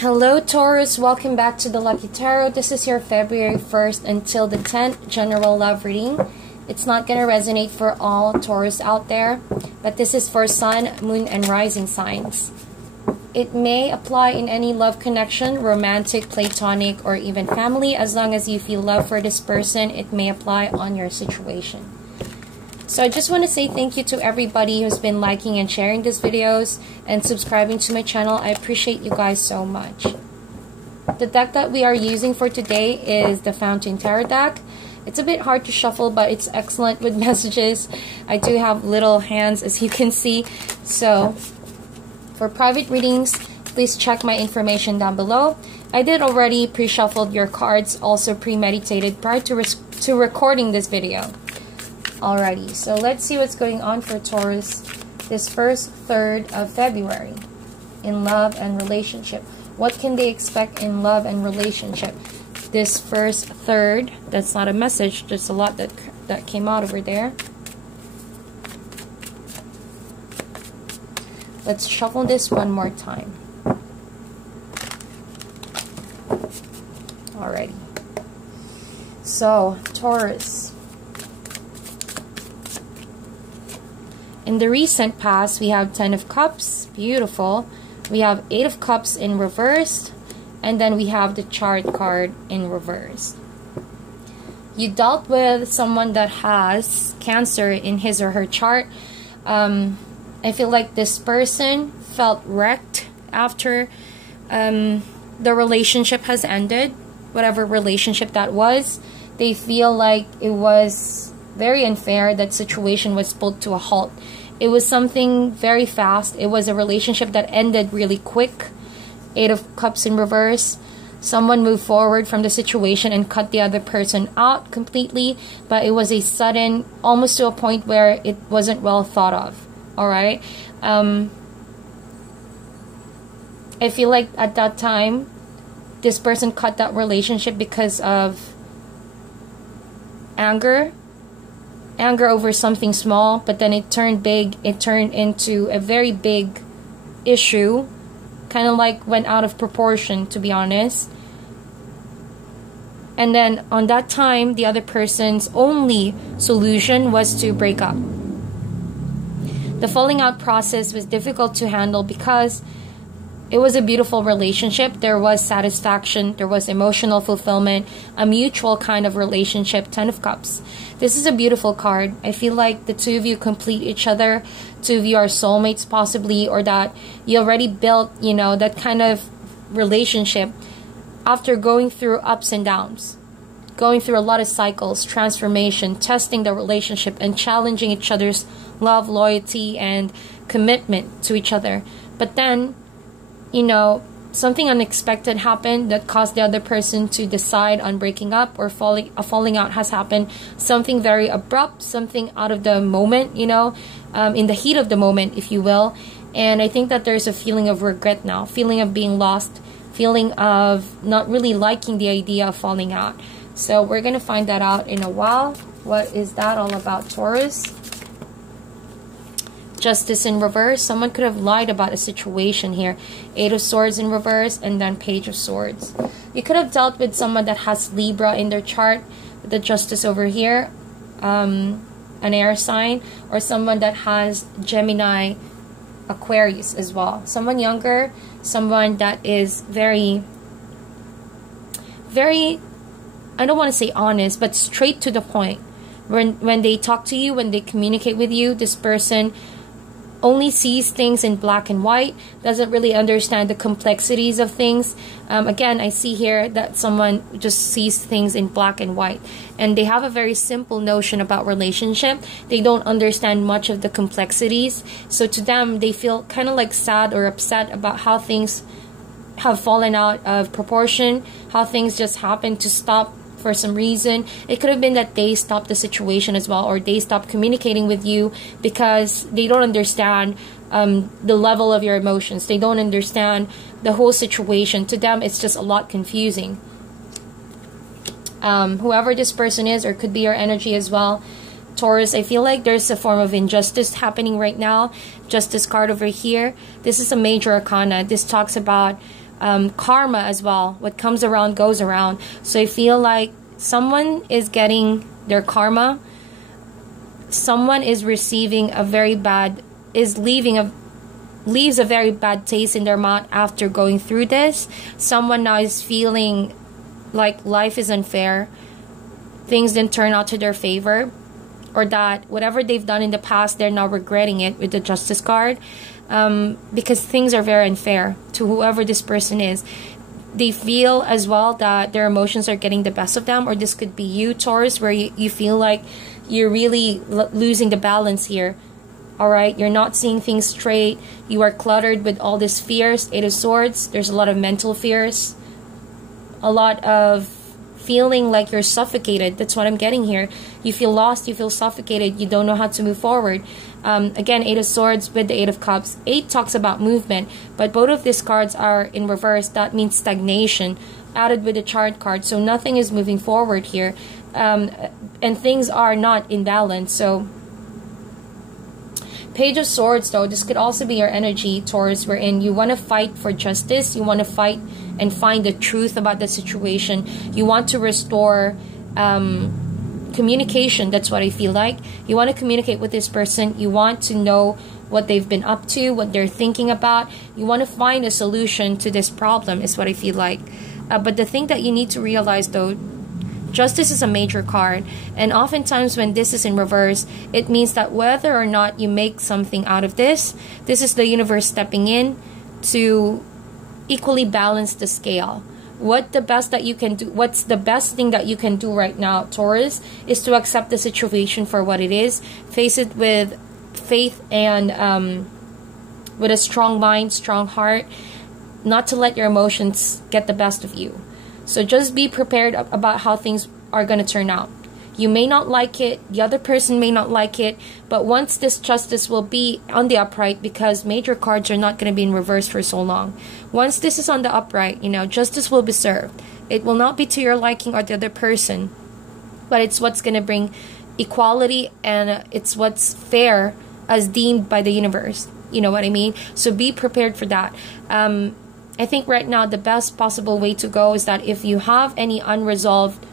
Hello Taurus, welcome back to the Lucky Tarot. This is your February 1st until the 10th general love reading. It's not going to resonate for all Taurus out there, but this is for Sun, Moon, and Rising signs. It may apply in any love connection, romantic, platonic, or even family. As long as you feel love for this person, it may apply on your situation. So I just want to say thank you to everybody who's been liking and sharing these videos and subscribing to my channel. I appreciate you guys so much. The deck that we are using for today is the Fountain Tarot deck. It's a bit hard to shuffle, but it's excellent with messages. I do have little hands, as you can see. So for private readings, please check my information down below. I did already pre-shuffled your cards, also premeditated prior to recording this video. Alrighty, so let's see what's going on for Taurus this first third of February in love and relationship. What can they expect in love and relationship this first third? That's not a message, just a lot that came out over there. Let's shuffle this one more time. Alrighty. So, Taurus. In the recent past, we have 10 of Cups, beautiful. We have 8 of Cups in reverse, and then we have the Chariot card in reverse. You dealt with someone that has Cancer in his or her chart. I feel like this person felt wrecked after the relationship has ended, whatever relationship that was. They feel like it was very unfair, that situation was pulled to a halt. It was something very fast. It was a relationship that ended really quick. 8 of Cups in reverse. Someone moved forward from the situation and cut the other person out completely, but it was a sudden, almost to a point where it wasn't well thought of. Alright? I feel like at that time, this person cut that relationship because of anger over something small, but then it turned big. It turned into a very big issue, kind of like went out of proportion, to be honest. And then on that time, the other person's only solution was to break up. The falling out process was difficult to handle because it was a beautiful relationship. There was satisfaction. There was emotional fulfillment. A mutual kind of relationship. 10 of Cups. This is a beautiful card. I feel like the two of you complete each other. Two of you are soulmates possibly. Or that you already built, you know, that kind of relationship after going through ups and downs. Going through a lot of cycles, transformation, testing the relationship, and challenging each other's love, loyalty, and commitment to each other. But then, you know, something unexpected happened that caused the other person to decide on breaking up, or a falling out has happened. Something very abrupt, something out of the moment, you know, in the heat of the moment, if you will. And I think that there's a feeling of regret now, feeling of being lost, feeling of not really liking the idea of falling out. So we're going to find that out in a while. What is that all about, Taurus? Justice in reverse. Someone could have lied about a situation here. 8 of Swords in reverse, and then Page of Swords. You could have dealt with someone that has Libra in their chart, with the Justice over here, an air sign, or someone that has Gemini, Aquarius as well. Someone younger, someone that is very, I don't want to say honest, but straight to the point. When they talk to you, when they communicate with you, this person only sees things in black and white, doesn't really understand the complexities of things. Again, I see here that someone just sees things in black and white, and they have a very simple notion about relationship. They don't understand much of the complexities, so to them, they feel kind of like sad or upset about how things have fallen out of proportion, how things just happen to stop for some reason. It could have been that they stopped the situation as well, or they stopped communicating with you because they don't understand the level of your emotions. They don't understand the whole situation. To them, it's just a lot confusing. Whoever this person is, or could be your energy as well, Taurus, I feel like there's a form of injustice happening right now. Justice card over here. This is a major arcana. This talks about karma as well. What comes around goes around. So I feel like someone is getting their karma. Someone is receiving a very bad, leaves a very bad taste in their mouth after going through this. Someone now is feeling like life is unfair. Things didn't turn out to their favor. Or that whatever they've done in the past, they're now regretting it with the Justice card. Because things are very unfair to whoever this person is. They feel as well that their emotions are getting the best of them. Or this could be you, Taurus, where you feel like you're really losing the balance here. Alright, you're not seeing things straight. You are cluttered with all these fears. 8 of Swords, there's a lot of mental fears. A lot of feeling like you're suffocated. That's what I'm getting here. You feel lost, you feel suffocated, you don't know how to move forward. Again, 8 of Swords with the 8 of Cups. 8 talks about movement, but both of these cards are in reverse. That means stagnation, added with the Chariot card. So nothing is moving forward here. And things are not in balance. So Page of Swords, though, this could also be your energy, Taurus, wherein you want to fight for justice. You want to fight and find the truth about the situation. You want to restore communication. That's what I feel like. You want to communicate with this person. You want to know what they've been up to, what they're thinking about. You want to find a solution to this problem, is what I feel like. But the thing that you need to realize, though, Justice is a major card, and oftentimes when this is in reverse, it means that whether or not you make something out of this is the universe stepping in to equally balance the scale. What's the best thing that you can do right now, Taurus, is to accept the situation for what it is, face it with faith and with a strong mind, strong heart, not to let your emotions get the best of you. So just be prepared about how things are going to turn out. You may not like it, the other person may not like it, but once this justice will be on the upright, because major cards are not going to be in reverse for so long. Once this is on the upright, justice will be served. It will not be to your liking or the other person, but it's what's going to bring equality, and it's what's fair as deemed by the universe. You know what I mean? So be prepared for that. I think right now the best possible way to go is that if you have any unresolved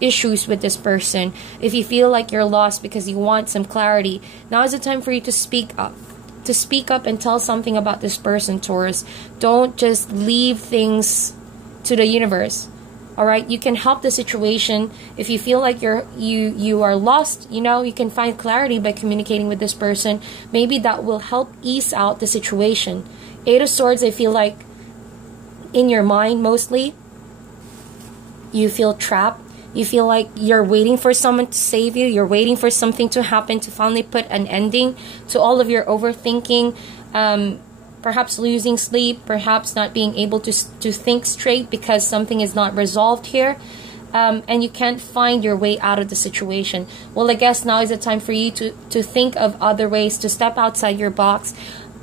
issues with this person, if you feel like you're lost because you want some clarity, now is the time for you to speak up. To speak up and tell something about this person, Taurus. Don't just leave things to the universe. Alright? You can help the situation. If you feel like you are lost, you can find clarity by communicating with this person. Maybe that will help ease out the situation. 8 of Swords, I feel like in your mind mostly, you feel trapped. You feel like you're waiting for someone to save you. You're waiting for something to happen to finally put an ending to all of your overthinking. Perhaps losing sleep. Perhaps not being able to think straight because something is not resolved here. And you can't find your way out of the situation. Well, I guess now is the time for you to think of other ways, to step outside your box,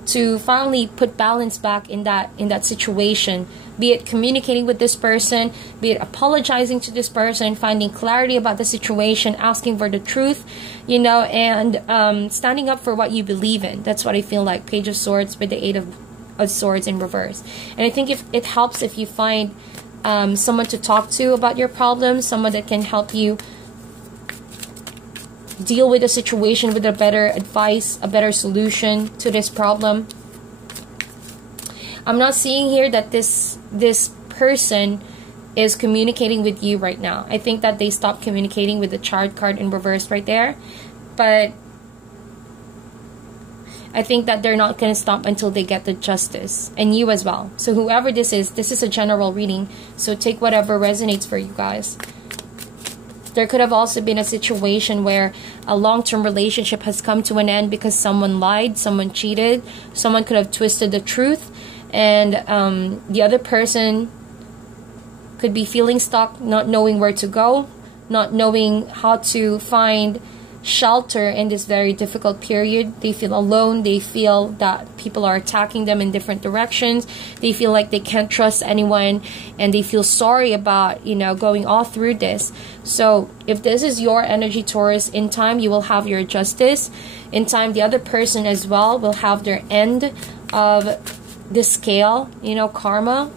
to finally put balance back in that situation. Be it communicating with this person, be it apologizing to this person, finding clarity about the situation, asking for the truth, and standing up for what you believe in. That's what I feel like. Page of Swords with the 8 of Swords in reverse. And I think if it helps if you find someone to talk to about your problems, someone that can help you deal with the situation with a better advice, a better solution to this problem. I'm not seeing here that this person is communicating with you right now. I think that they stopped communicating with the Chariot card in reverse right there. But I think that they're not going to stop until they get the justice. And you as well. So whoever this is a general reading. So take whatever resonates for you guys. There could have also been a situation where a long-term relationship has come to an end because someone lied, someone cheated, someone could have twisted the truth, and the other person could be feeling stuck, not knowing where to go, not knowing how to find shelter in this very difficult period. They feel alone. They feel that people are attacking them in different directions. They feel like they can't trust anyone, and they feel sorry about, going all through this. So if this is your energy, Taurus, in time you will have your justice. In time, the other person as well will have their end of the scale, karma.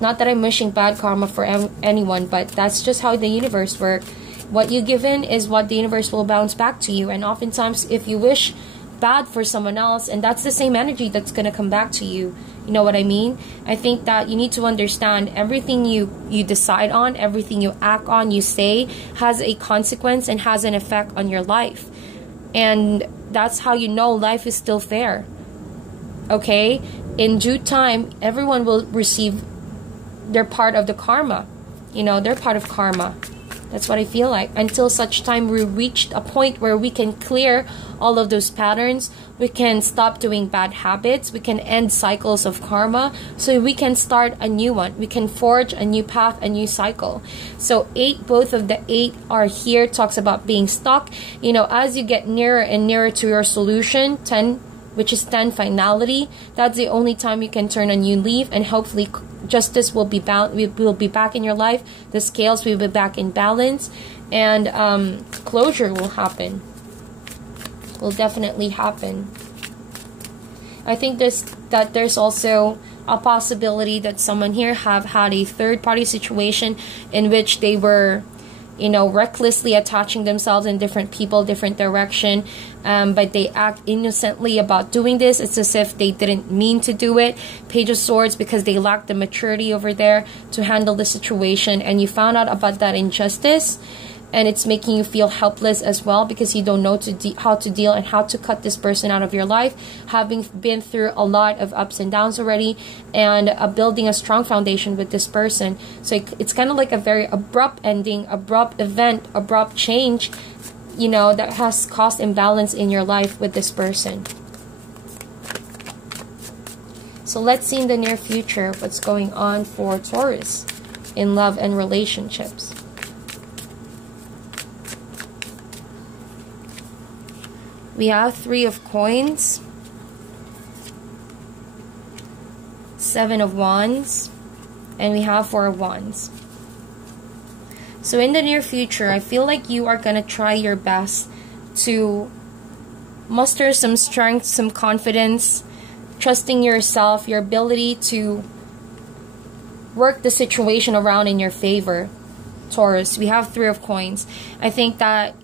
Not that I'm wishing bad karma for anyone, but that's just how the universe works. What you give in is what the universe will bounce back to you. And oftentimes, if you wish bad for someone else, and that's the same energy that's going to come back to you. You know what I mean? I think that you need to understand everything you decide on, everything you act on, you say, has a consequence and has an effect on your life. And that's how you know life is still fair. Okay? In due time, everyone will receive their part of the karma. You know, they're part of karma. That's what I feel like. Until such time we reach a point where we can clear all of those patterns, we can stop doing bad habits, we can end cycles of karma, so we can start a new one. We can forge a new path, a new cycle. So 8, both of the 8 are here, talks about being stuck. You know, as you get nearer and nearer to your solution, 10, which is 10, finality, that's the only time you can turn a new leaf, and hopefully justice will be will be back in your life. The scales will be back in balance, and closure will happen. Will definitely happen. I think there's also a possibility that someone here have had a third-party situation in which they were, you know, recklessly attaching themselves in different people, different direction, but they act innocently about doing this. It's as if they didn't mean to do it. Page of Swords, because they lack the maturity over there to handle the situation, and you found out about that injustice, and it's making you feel helpless as well, because you don't know how to deal and how to cut this person out of your life, having been through a lot of ups and downs already, and building a strong foundation with this person. So it's kind of like a very abrupt ending, abrupt event, abrupt change, you know, that has caused imbalance in your life with this person. So let's see in the near future what's going on for Taurus in love and relationships. We have 3 of Coins, 7 of Wands, and we have 4 of Wands. So in the near future, I feel like you are going to try your best to muster some strength, some confidence, trusting yourself, your ability to work the situation around in your favor, Taurus. We have 3 of Coins. I think that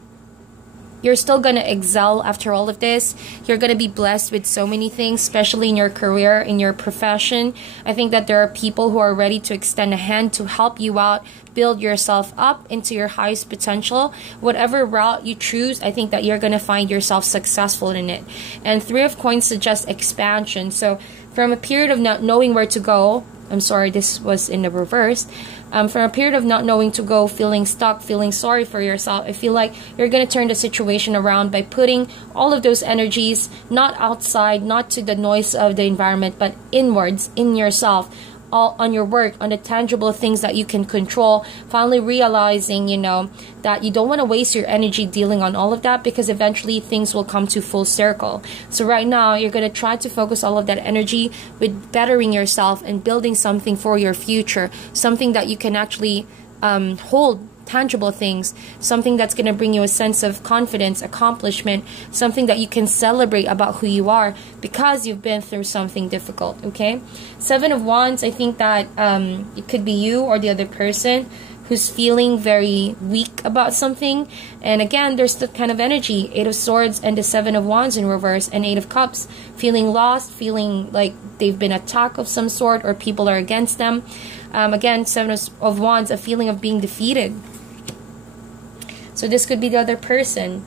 you're still going to excel after all of this. You're going to be blessed with so many things, especially in your career, in your profession. I think that there are people who are ready to extend a hand to help you out, build yourself up into your highest potential. Whatever route you choose, I think that you're going to find yourself successful in it. And 3 of Coins suggests expansion. So from a period of not knowing where to go, I'm sorry, this was in the reverse. From a period of not knowing to go, feeling stuck, feeling sorry for yourself, I feel like you're going to turn the situation around by putting all of those energies not outside, not to the noise of the environment, but inwards, in yourself, all on your work, on the tangible things that you can control. Finally realizing, you know, that you don't want to waste your energy dealing on all of that, because eventually things will come to full circle. So right now, you're going to try to focus all of that energy with bettering yourself and building something for your future, something that you can actually hold, tangible things, something that's going to bring you a sense of confidence, accomplishment, something that you can celebrate about who you are because you've been through something difficult. Okay, 7 of Wands, I think that it could be you or the other person who's feeling very weak about something. And again, there's the kind of energy, 8 of Swords and the 7 of Wands in reverse, and 8 of Cups, feeling lost, feeling like they've been attacked of some sort or people are against them. Again, 7 of Wands, a feeling of being defeated. So this could be the other person.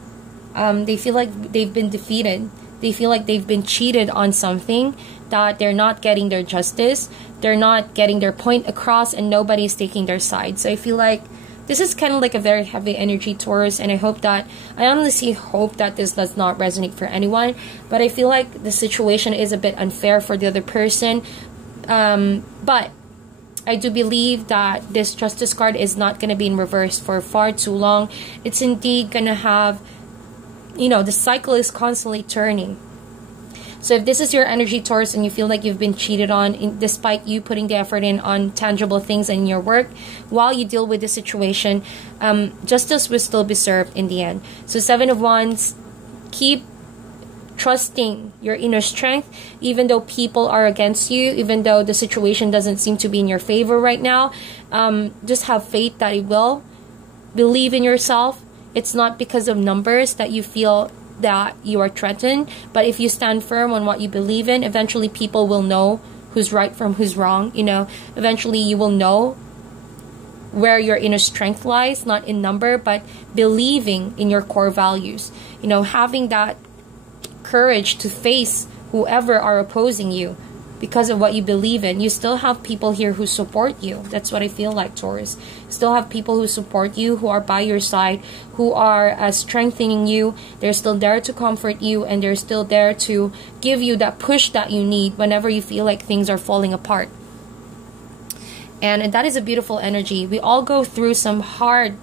They feel like they've been defeated. They feel like they've been cheated on something, that they're not getting their justice. They're not getting their point across, and nobody's taking their side. So I feel like this is kind of like a very heavy energy, Taurus, and I honestly hope that this does not resonate for anyone. But I feel like the situation is a bit unfair for the other person. But I do believe that this Justice card is not going to be in reverse for far too long. It's indeed going to have, you know, the cycle is constantly turning. So if this is your energy, Taurus, and you feel like you've been cheated on, despite you putting the effort in on tangible things in your work, while you deal with the situation, justice will still be served in the end. So 7 of Wands, keep trusting your inner strength, even though people are against you, even though the situation doesn't seem to be in your favor right now. Just have faith that it will. Believe in yourself. It's not because of numbers that you feel that you are threatened, but if you stand firm on what you believe in, eventually people will know who's right from who's wrong. You know, eventually you will know where your inner strength lies, not in number, but believing in your core values. You know, having that courage to face whoever are opposing you because of what you believe in. You still have people here who support you. That's what I feel like, Taurus. Still have people who support you, who are by your side, who are strengthening you. They're still there to comfort you, and they're still there to give you that push that you need whenever you feel like things are falling apart. And that is a beautiful energy. We all go through some hard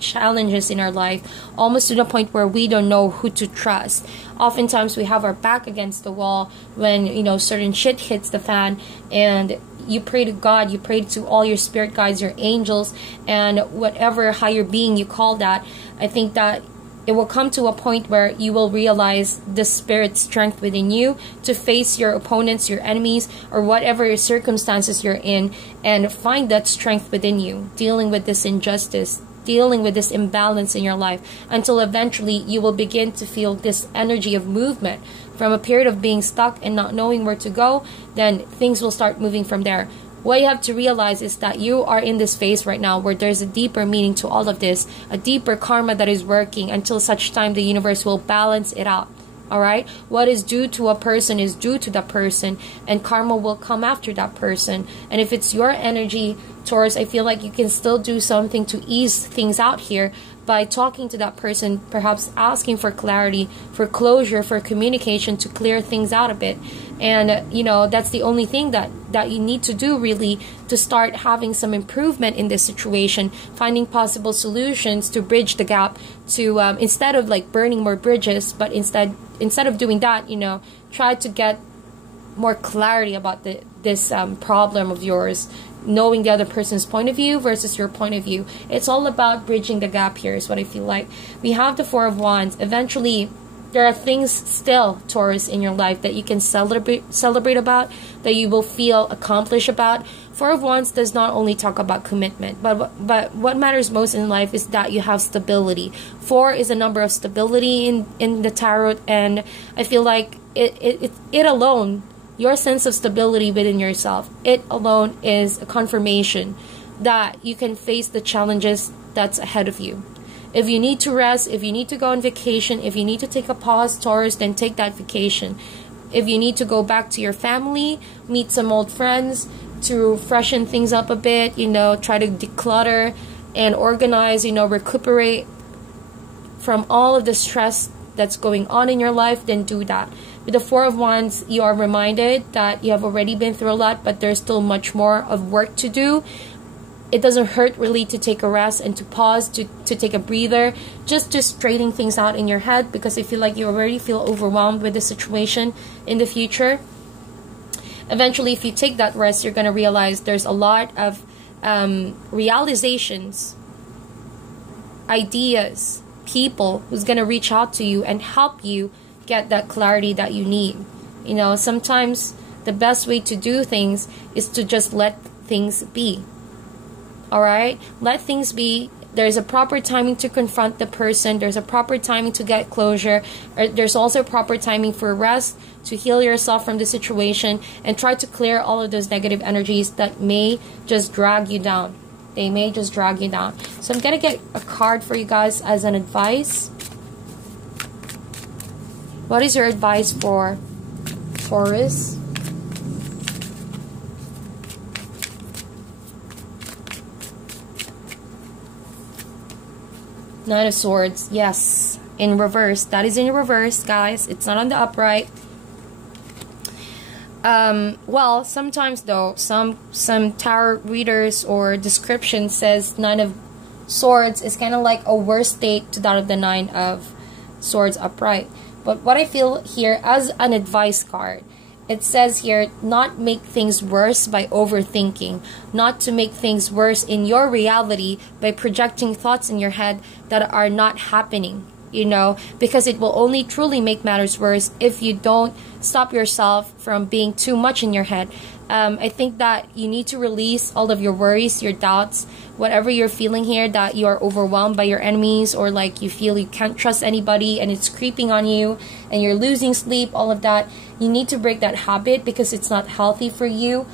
challenges in our life, almost to the point where we don't know who to trust. Oftentimes we have our back against the wall when, you know, certain shit hits the fan, and you pray to God, you pray to all your spirit guides, your angels, and whatever higher being you call that. I think that it will come to a point where you will realize the spirit strength within you to face your opponents, your enemies, or whatever circumstances you're in, and find that strength within you, dealing with this injustice, dealing with this imbalance in your life, until eventually you will begin to feel this energy of movement from a period of being stuck and not knowing where to go. Then things will start moving from there. What you have to realize is that you are in this phase right now where there's a deeper meaning to all of this, a deeper karma that is working until such time the universe will balance it out. Alright? What is due to a person is due to that person, and karma will come after that person. And if it's your energy, Taurus, I feel like you can still do something to ease things out here by talking to that person, perhaps asking for clarity, for closure, for communication, to clear things out a bit. And, you know, that's the only thing that you need to do, really, to start having some improvement in this situation, finding possible solutions to bridge the gap, to instead of like burning more bridges, but instead of doing that, you know, try to get more clarity about this problem of yours, knowing the other person's point of view versus your point of view. It's all about bridging the gap here, is what I feel like. We have the Four of Wands. Eventually, there are things still, Taurus, in your life that you can celebrate about, that you will feel accomplished about. Four of Wands does not only talk about commitment, but what matters most in life is that you have stability. Four is a number of stability in the tarot, and I feel like it alone, your sense of stability within yourself, it alone is a confirmation that you can face the challenges that's ahead of you. If you need to rest, if you need to go on vacation, if you need to take a pause, Taurus, then take that vacation. If you need to go back to your family, meet some old friends to freshen things up a bit, you know, try to declutter and organize, you know, recuperate from all of the stress that's going on in your life, then do that. With the Four of Wands, you are reminded that you have already been through a lot, but there's still much more of work to do. It doesn't hurt really to take a rest and to pause, to take a breather, just to straighten things out in your head, because I feel like you already feel overwhelmed with the situation in the future. Eventually, if you take that rest, you're going to realize there's a lot of realizations, ideas, people who's going to reach out to you and help you get that clarity that you need. You know, sometimes the best way to do things is to just let things be. Alright? Let things be. There's a proper timing to confront the person. There's a proper timing to get closure. There's also proper timing for rest, to heal yourself from the situation, and try to clear all of those negative energies that may just drag you down. They may just drag you down. So I'm going to get a card for you guys as an advice. What is your advice for Taurus? Nine of Swords. Yes. In reverse. That is in reverse, guys. It's not on the upright. Well, sometimes though, some tarot readers or description says Nine of Swords is kind of like a worse state to that of the Nine of Swords upright. But what I feel here as an advice card, it says here, not make things worse by overthinking, not to make things worse in your reality by projecting thoughts in your head that are not happening. you know, because it will only truly make matters worse if you don't stop yourself from being too much in your head. I think that you need to release all of your worries, your doubts, whatever you're feeling here, that you are overwhelmed by your enemies, or like you feel you can't trust anybody and it's creeping on you and you're losing sleep, all of that. You need to break that habit because it's not healthy for you.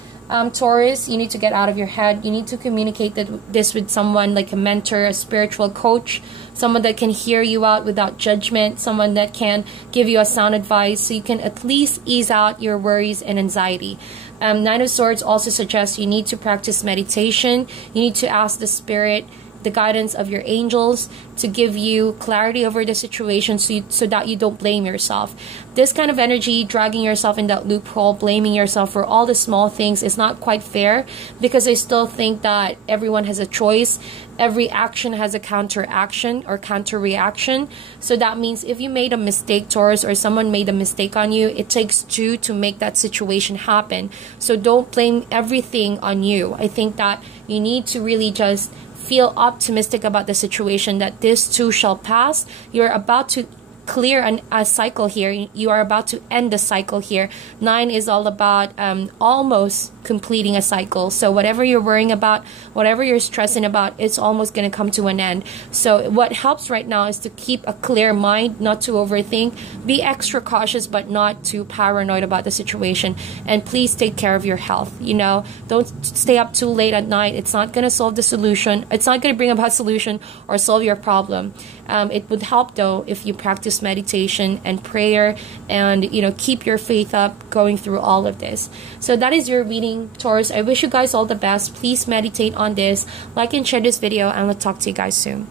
Taurus, you need to get out of your head. You need to communicate this with someone like a mentor, a spiritual coach, someone that can hear you out without judgment, someone that can give you a sound advice so you can at least ease out your worries and anxiety. Nine of Swords also suggests you need to practice meditation. You need to ask the spirit, the guidance of your angels, to give you clarity over the situation so that you don't blame yourself. This kind of energy, dragging yourself in that loophole, blaming yourself for all the small things, is not quite fair, because I still think that everyone has a choice. Every action has a counteraction or counter reaction. So that means if you made a mistake, Taurus, or someone made a mistake on you, it takes two to make that situation happen. So don't blame everything on you. I think that you need to really just feel optimistic about the situation, that this too shall pass. You're about to clear a cycle here. You are about to end the cycle here. 9 is all about almost completing a cycle. So whatever you're worrying about, whatever you're stressing about, it's almost going to come to an end. So what helps right now is to keep a clear mind, not to overthink. Be extra cautious, but not too paranoid about the situation. And please take care of your health. You know, don't stay up too late at night. It's not going to solve the solution. It's not going to bring about a solution or solve your problem. It would help though if you practice meditation and prayer, and you know, keep your faith up going through all of this. So that is your reading, Taurus. I wish you guys all the best. Please meditate on this, like and share this video, and I'll talk to you guys soon.